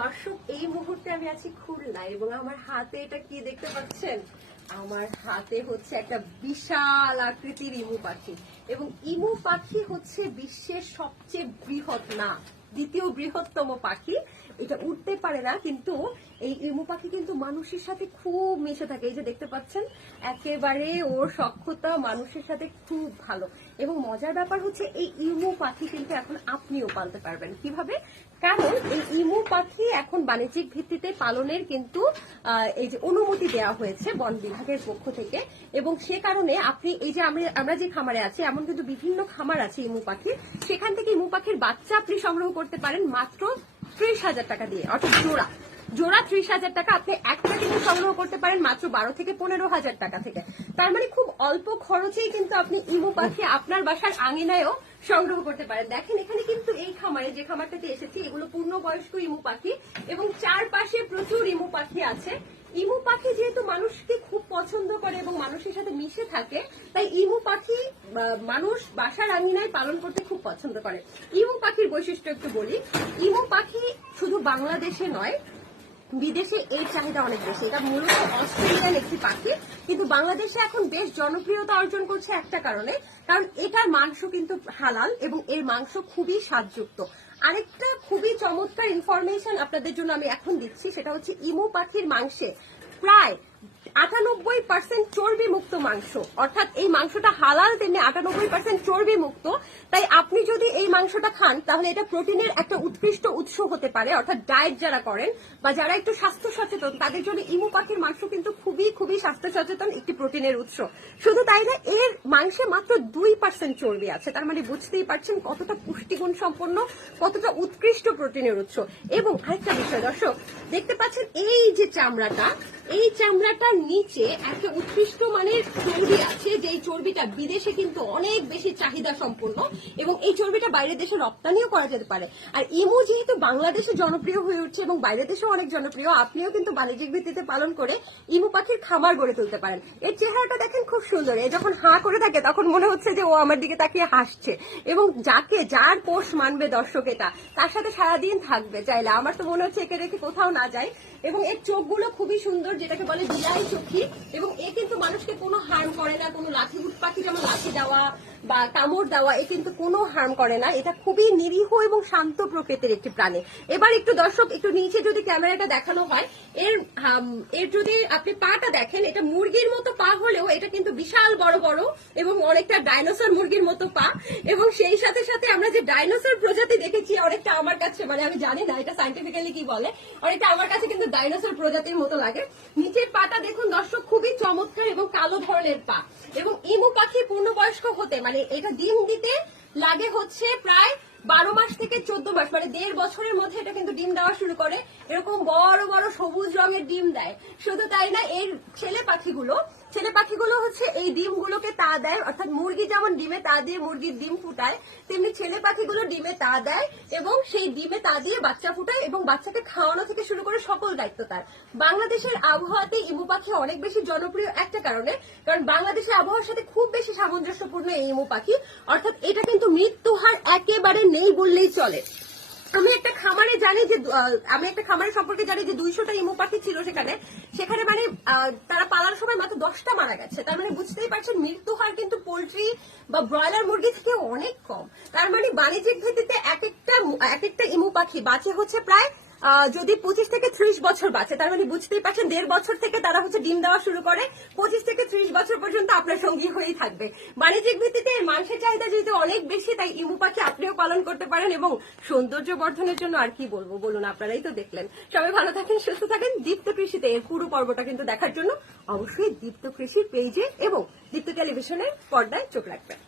দর্শক, এই মুহূর্তে আমি আছি খুলনা এবং আমার হাতে এটা কি দেখতে পাচ্ছেন? আমার হাতে হচ্ছে একটা বিশাল আকৃতির ইমু পাখি এবং ইমু পাখি হচ্ছে বিশ্বের সবচেয়ে বৃহৎ না দ্বিতীয় বৃহত্তম পাখি। এটা উঠতে পারে না, কিন্তু এই ইমু পাখি কিন্তু মানুষের সাথে খুব মিশে থাকে। এই যে দেখতে পাচ্ছেন, একেবারে ওর সখ্যতা মানুষের সাথে খুব ভালো। এবং মজার ব্যাপার হচ্ছে এই ইমু পাখি কিন্তু এখন আপনিও পালতে পারবেন। কিভাবে? কারণ এই ইমু পাখি এখন বাণিজ্যিক ভিত্তিতে পালনের কিন্তু এই যে অনুমতি দেওয়া হয়েছে বন বিভাগের পক্ষ থেকে, এবং সে কারণে আপনি এই যে আমরা যে খামারে আছি, এমন কিন্তু বিভিন্ন খামার আছে ইমু পাখির, সেখান থেকে ইমু পাখির বাচ্চা আপনি সংগ্রহ করতে পারেন মাত্র 30,000 টাকা দিয়ে, অর্থাৎ জোড়া 30,000 টাকা। আপনি একটা কিন্তু সংগ্রহ করতে পারেন মাত্র 12 থেকে 15,000 টাকা থেকে। তার মানে খুব অল্প খরচেই কিন্তু আপনি ইমু পাখি আপনার বাসার আঙিনায়ও সংগ্রহ করতে পারেন। দেখেন, এখানে কিন্তু এই খামারে, যে খামারটাতে এসেছি, এগুলো পূর্ণবয়স্ক ইমু পাখি এবং চারপাশে প্রচুর ইমু পাখি আছে। ইমু পাখি যেহেতু মানুষকে খুব পছন্দ করে এবং মানুষের সাথে মিশে থাকে, তাই ইমু পাখি মানুষ বাসার আঙিনায় পালন করতে খুব পছন্দ করে। ইমু পাখির বৈশিষ্ট্য একটু বলি। ইমু পাখি শুধু বাংলাদেশে নয়, বিদেশে এর চাহিদা অনেক বেশি। এটা মূলত অস্ট্রেলিয়ান একটি পাখি, কিন্তু বাংলাদেশে এখন বেশ জনপ্রিয়তা অর্জন করছে একটা কারণে, কারণ এটার মাংস কিন্তু হালাল এবং এর মাংস খুবই স্বাদযুক্ত। আরেকটা খুবই চমৎকার ইনফরমেশন আপনাদের জন্য আমি এখন দিচ্ছি, সেটা হচ্ছে ইমু পাখির মাংসে প্রায় 98% চর্বি মুক্ত মাংস। অর্থাৎ এই মাংসটা হালাল, তেমনি 98% চর্বি মুক্ত। তাই আপনি যদি এই মাংসটা খান, তাহলে এটা প্রোটিনের একটা উৎকৃষ্ট উৎস হতে পারে। অর্থাৎ ডায়েট যারা করেন বা যারা একটু স্বাস্থ্য সচেতন, তাদের জন্য ইমু পাখির মাংস কিন্তু খুবই খুবই স্বাস্থ্য সচেতন একটি প্রোটিনের উৎস। শুধু তাই না, এর মাংসে মাত্র 2% চর্বি আছে। তার মানে বুঝতেই পারছেন কতটা পুষ্টিগুণ সম্পন্ন, কতটা উৎকৃষ্ট প্রোটিনের উৎস। এবং আরেকটা বিষয় দর্শক, দেখতে পাচ্ছেন এই যে চামড়াটা, এই চামড়াটার নিচে একটা উৎকৃষ্ট মানের চর্বি আছে, যে চর্বিটা বিদেশে কিন্তু অনেক বেশি চাহিদা সম্পন্ন এবং এই চর্বিটা বাইরের দেশে রপ্তানিও করা যেতে পারে। আর ইমু যেহেতু বাংলাদেশে জনপ্রিয় হয়ে উঠছে এবং বাইরের দেশেও অনেক জনপ্রিয়, আপনিও কিন্তু বাণিজ্যিক ভিত্তিতে পালন করে ইমু পাখির খামার গড়ে তুলতে পারেন। এর চেহারাটা দেখেন খুব সুন্দর। এ যখন হাঁ করে থাকে তখন মনে হচ্ছে যে ও আমার দিকে তাকিয়ে হাসছে, এবং যার পোষ মানবে দর্শক এটা, তার সাথে সারাদিন থাকবে চাইলে। আমার তো মনে হচ্ছে একে রেখে কোথাও না যায়। এবং এর চোখগুলো খুবই সুন্দর, যেটাকে বলে বিলাই চোখি, এবং এ কিন্তু মানুষকে কোনো হার্ম করে না। কোনো উট পাখি যেমন লাঠি দেওয়া বা কামড় দেওয়া, এ কিন্তু কোনো হার্ম করে না। এটা খুবই নিরীহ এবং শান্ত প্রকৃতির একটি প্রাণী। এবার একটু দর্শক, একটু নিচে যদি ক্যামেরাটা দেখানো হয়, এর যদি আপনি পাটা দেখেন, এটা মুরগির মতো পা হলেও এটা কিন্তু বিশাল বড় বড় এবং অনেকটা ডাইনোসর মুরগির মতো পা। এবং সেই সাথে সাথে আমরা যে ডাইনোসর প্রজাতি দেখেছি, অনেকটা আমার কাছে, মানে আমি জানি না এটা সাইন্টিফিক্যালি কি বলে, অনেকটা আমার কাছে কিন্তু ডাইনোসর প্রজাতির মতো লাগে। নিচের পাটা দেখুন দর্শক, খুবই চমৎকার এবং কালো ধরনের পা। এবং ইমু পাখি পূর্ণবয়স্ক হতে, মানে এটা ডিম দিতে লাগে হচ্ছে প্রায় 12 মাস থেকে 14 মাস, মানে 1.5 বছরের মধ্যে এটা কিন্তু ডিম দেওয়া শুরু করে। এরকম বড় বড় সবুজ রঙের ডিম দেয়। শুধু তাই না, এর ছেলে পাখিগুলো হচ্ছে এই ডিমগুলোকে তা দেয়। অর্থাৎ মুরগি যেমন ডিমে তা দিয়ে মুরগির ডিম ফুটায়, তেমনি ছেলে পাখিগুলো ডিমে তা দেয় এবং সেই ডিমে তা দিয়ে বাচ্চা ফুটায়, এবং বাচ্চাকে খাওয়ানো থেকে শুরু করে সকল দায়িত্ব তার। বাংলাদেশের আবহাওয়াতে ইমু পাখি অনেক বেশি জনপ্রিয় একটা কারণে, কারণ বাংলাদেশের আবহাওয়ার সাথে খুব বেশি সামঞ্জস্যপূর্ণ এই ইমু পাখি। অর্থাৎ এটা কিন্তু মৃত্যু হার একেবারে নেই বললেই চলে। আমি একটা খামারে সম্পর্কে জানি যে 200টা ইমু পাখি ছিল সেখানে মানে তারা পালার সময় মাত্র 10টা মারা গেছে। তার মানে বুঝতেই পারছেন মৃত্যু হার কিন্তু পোল্ট্রি বা ব্রয়লার মুরগি থেকে অনেক কম। তার মানে বাণিজ্যিক ভিত্তিতে এক একটা ইমু পাখি বাঁচে হচ্ছে প্রায় যদি 25 থেকে 30 বছর বাঁচে। তার মানে বুঝতেই পারছেন 1.5 বছর থেকে তারা হচ্ছে ডিম দেওয়া শুরু করে, 25 থেকে 30 বছর পর্যন্ত আপনার সঙ্গী হয়েই থাকবে। বাণিজ্যিক ভিত্তিতে এর মাংসের চাহিদা যেহেতু অনেক বেশি, তাই ইমু পাখি আপনিও পালন করতে পারেন। এবং সৌন্দর্য বর্ধনের জন্য আর কি বলবো বলুন, আপনারাই তো দেখলেন। সবাই ভালো থাকেন, সুস্থ থাকেন। দীপ্ত কৃষিতে এর পুরো পর্বটা কিন্তু দেখার জন্য অবশ্যই দীপ্ত কৃষির পেজে এবং দীপ্ত টেলিভিশনের পর্দায় চোখ রাখবেন।